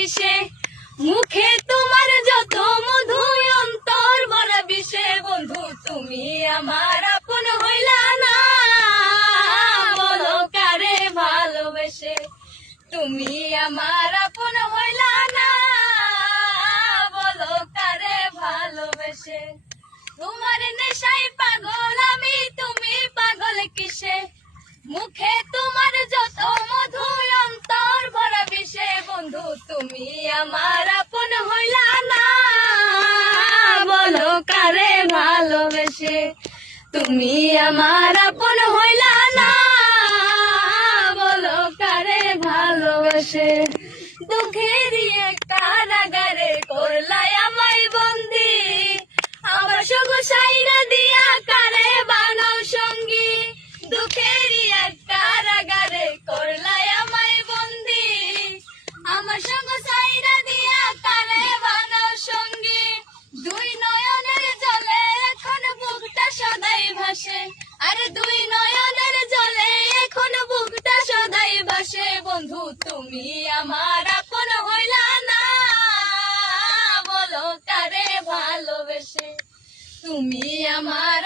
কিসে মুখে তোমার যত মধু অন্তর ভরা বিষে বন্ধু তুমি আমার আপন হইলা না বলো কারে ভালোবেসে তুমি আমার আপন হইলা না বলো কারে ভালোবেসে তোমার নেশায় পাগল আমি তুমি পাগল কিসে মুখে তোমার যত মধু অন্তর ভরা বিষে বন্ধু তুমি আমার আপন হইলা না বলো কারে ভালোবেসে তুমি আমার আপন হইলা না বলো কারে ভালোবেসে দুঃখেরই কারাগারে করলাই আমায় বন্দি আমার সগো সাইরা দিয়া কারে বানাও সঙ্গী দুঃখেরই কারাগারে করলাই আমায় বন্দি আমার সগো সাইরা দিয়া কারে বানাও সঙ্গী দুই নয়নের জলে এখন বুকটা সদাই ভাসে আরে দুই নয়নের জলে এখন বুকটা সদাই ভাসে বন্ধু তুমি আমার আপন হইলা না বলো কারে ভালোবেসে তুমি আমার